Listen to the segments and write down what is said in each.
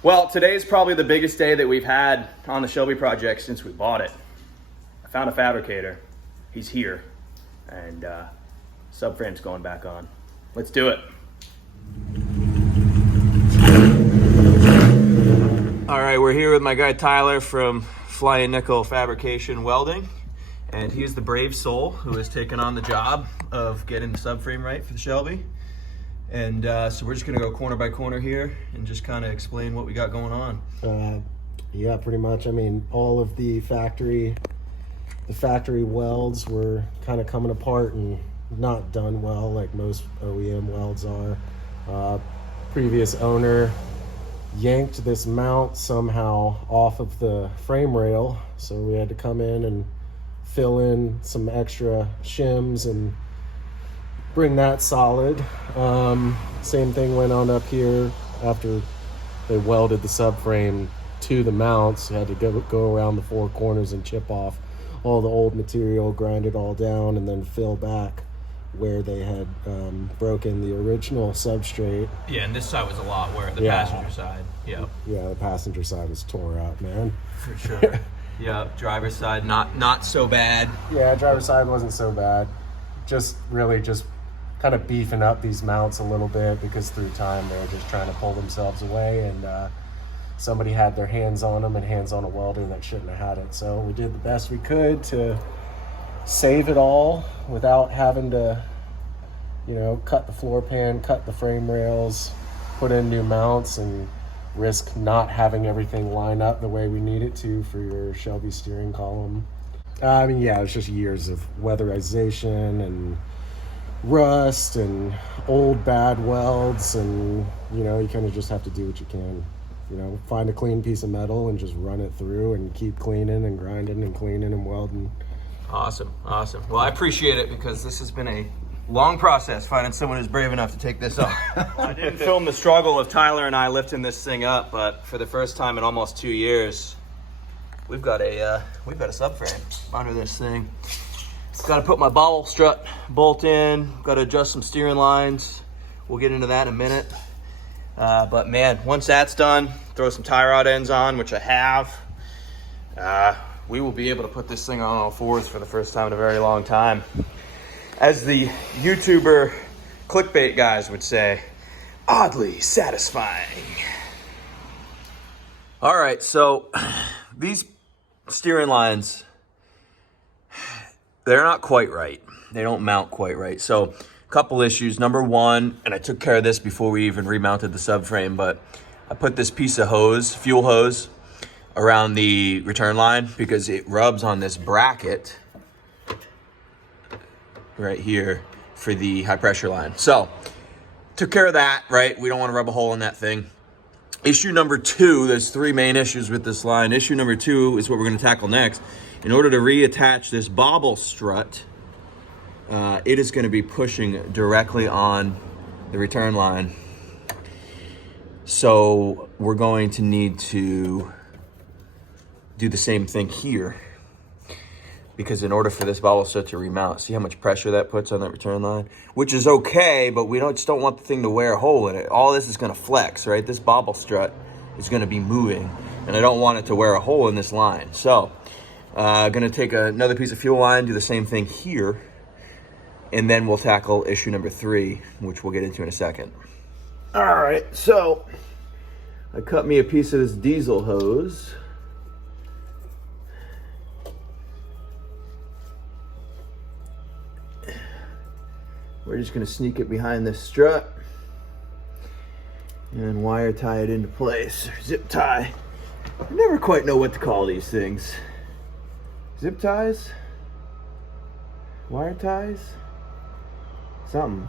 Well, today's probably the biggest day that we've had on the Shelby project since we bought it. I found a fabricator. He's here. And subframe's going back on. Let's do it. All right, we're here with my guy Tyler from Flying Nickel Fabrication Welding. And he's the brave soul who has taken on the job of getting the subframe right for the Shelby. And so we're just gonna go corner by corner here and just kind of explain what we got going on. Yeah, pretty much. I mean, all of the factory welds were kind of coming apart and not done well like most OEM welds are. Previous owner yanked this mount somehow off of the frame rail, so we had to come in and fill in some extra shims and bring that solid. Same thing went on up here after they welded the subframe to the mounts. Had to go around the four corners and chip off all the old material, grind it all down, and then fill back where they had broken the original substrate. Yeah, and this side was a lot where the passenger side. Yeah, the passenger side was tore up, man. For sure. Yeah, driver's side not so bad. Yeah, driver's side wasn't so bad. Really just kind of beefing up these mounts a little bit because through time they were just trying to pull themselves away, and somebody had their hands on them and hands on a welder that shouldn't have had it. So we did the best we could to save it all without having to, cut the floor pan, cut the frame rails, put in new mounts, and risk not having everything line up the way we need it to for your Shelby steering column. I mean, yeah, it's just years of weatherization and rust and old bad welds, and you kind of just have to do what you can. Find a clean piece of metal and just run it through and keep cleaning and grinding and cleaning and welding. Awesome. Well, I appreciate it because this has been a long process finding someone who's brave enough to take this up. I didn't film the struggle of Tyler and I lifting this thing up, but for the first time in almost 2 years, we've got a subframe under this thing. Got to put my ball strut bolt in. Got to adjust some steering lines. We'll get into that in a minute. But man, once that's done, throw some tie rod ends on, which I have. We will be able to put this thing on all fours for the first time in a very long time. As the YouTuber clickbait guys would say, oddly satisfying. All right, so these steering lines, they're not quite right. They don't mount quite right. So a couple issues. Number one, and I took care of this before we even remounted the subframe, but I put this piece of hose, fuel hose, around the return line because it rubs on this bracket right here for the high pressure line. So took care of that, right? We don't want to rub a hole in that thing. Issue number two, there's three main issues with this line. Issue number two is what we're going to tackle next. In order to reattach this bobble strut, it is going to be pushing directly on the return line. So we're going to need to do the same thing here, because in order for this bobble strut to remount, see how much pressure that puts on that return line? Which is okay, but we just don't want the thing to wear a hole in it. All this is going to flex, right? This bobble strut is going to be moving, and I don't want it to wear a hole in this line. So gonna take another piece of fuel line, do the same thing here, and then we'll tackle issue number three, which we'll get into in a second. All right, so I cut me a piece of this diesel hose. We're just gonna sneak it behind this strut and wire tie it into place, or zip tie. I never quite know what to call these things. Zip ties? Wire ties? Something.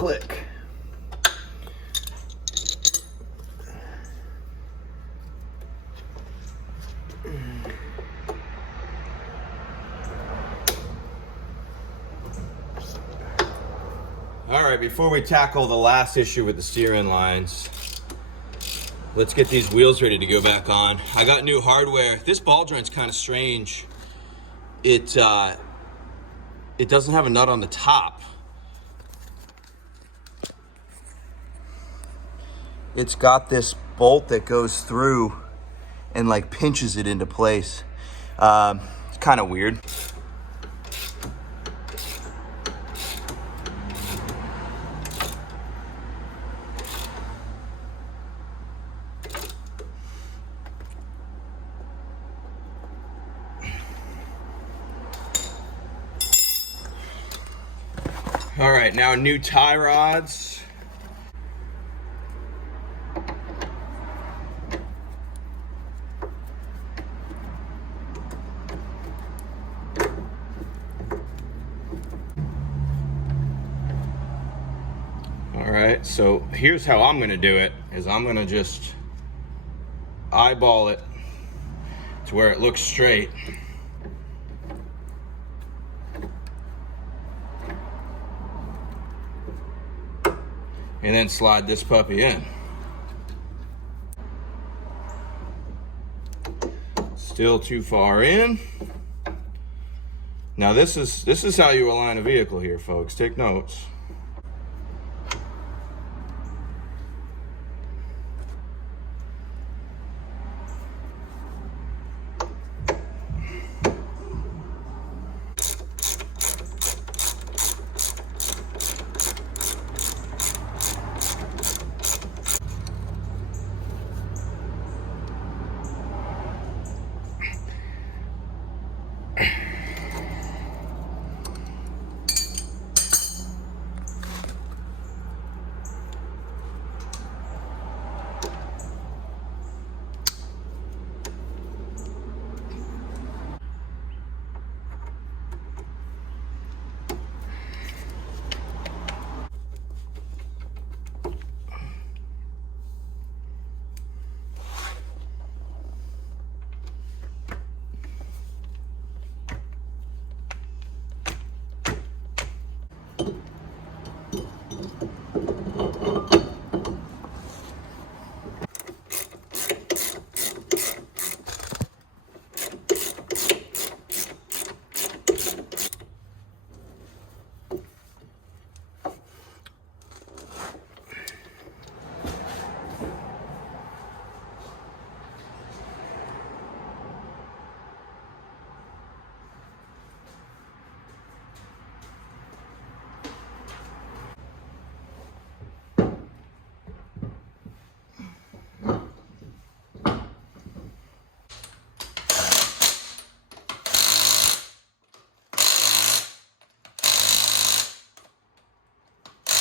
click. All right, before we tackle the last issue with the steering lines, let's get these wheels ready to go back on. I got new hardware. This ball joint's kind of strange. It doesn't have a nut on the top. It's got this bolt that goes through and like pinches it into place. It's kind of weird. All right, now new tie rods. All right, so here's how I'm gonna do it, is I'm gonna just eyeball it to where it looks straight. And then slide this puppy in. Still too far in. Now this is how you align a vehicle here, folks. Take notes.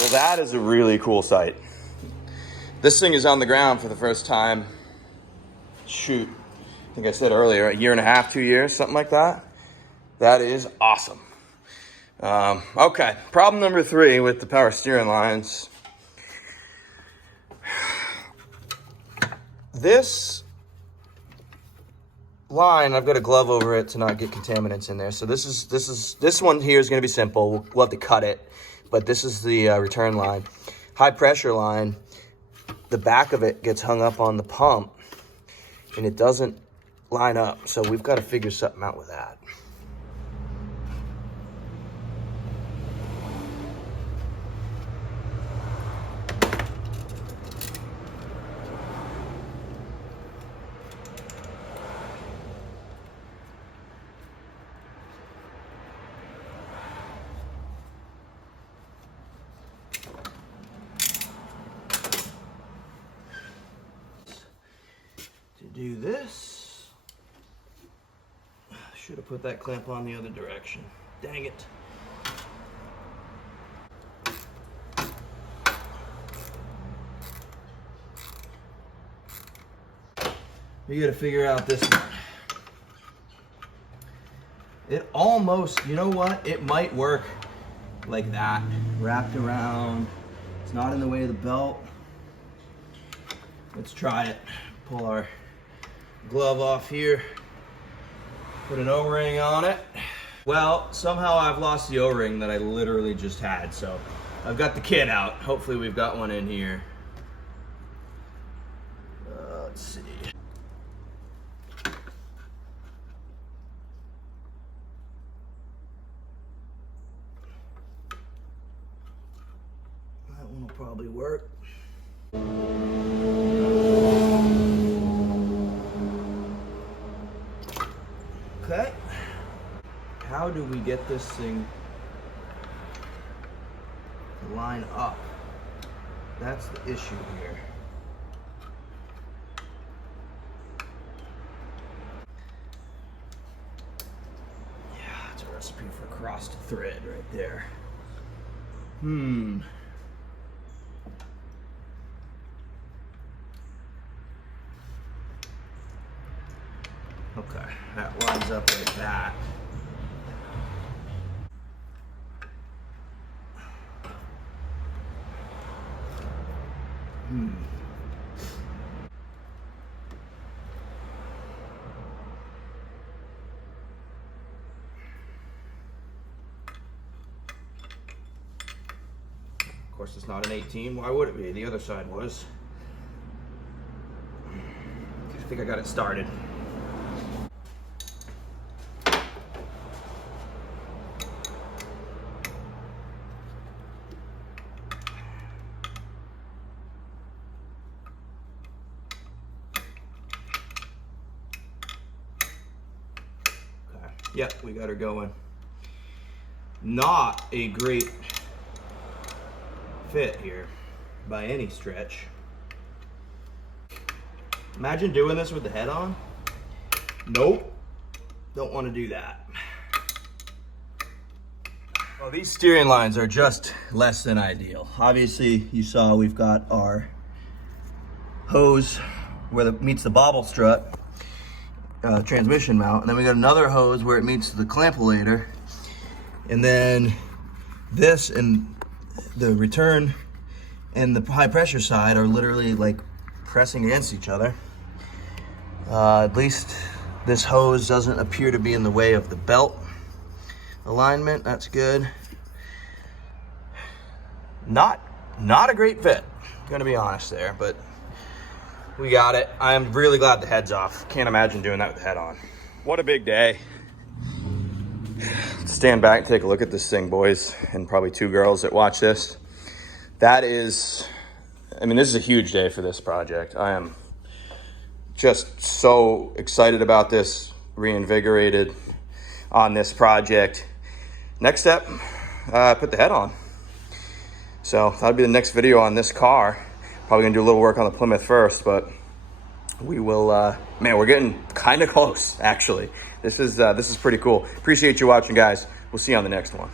Well, that is a really cool sight. This thing is on the ground for the first time, shoot, I think I said earlier, a year and a half, 2 years, something like that. That is awesome. Okay, problem number 3 with the power steering lines. This line, I've got a glove over it to not get contaminants in there. So this one here is going to be simple. We'll have to cut it, but this is the return line. High pressure line, the back of it gets hung up on the pump and it doesn't line up. So we've got to figure something out with that. Do this. Should have put that clamp on the other direction. Dang it. We gotta figure out this one. It almost, you know what? It might work like that. Wrapped around It's not in the way of the belt. Let's try it. Pull our glove off here. Put an O-ring on it. Well, somehow I've lost the O-ring that I literally just had, so I've got the kit out. Hopefully we've got one in here. Let's see. That one will probably work. Okay. How do we get this thing to line up? That's the issue here. Yeah, it's a recipe for crossed thread right there. Okay, that lines up like that. Of course, it's not an 18. Why would it be? The other side was. I think I got it started. Yep, we got her going. Not a great fit here by any stretch. Imagine doing this with the head on. Nope, don't want to do that. Well, these steering lines are just less than ideal. Obviously, you saw we've got our hose where it meets the bobble strut. Transmission mount, and then we got another hose where it meets the clampulator, and then this and the return and the high pressure side are literally like pressing against each other. At least this hose doesn't appear to be in the way of the belt alignment. That's good. Not a great fit, gonna be honest there, but we got it. I'm really glad the head's off. Can't imagine doing that with the head on. What a big day. Stand back and take a look at this thing, boys, and probably two girls that watch this. That is, I mean, this is a huge day for this project. I am just so excited about this, reinvigorated on this project. Next step, put the head on. So that'll be the next video on this car. Probably gonna do a little work on the Plymouth first, but we will, man, we're getting kind of close, actually. This is pretty cool. Appreciate you watching, guys. We'll see you on the next one.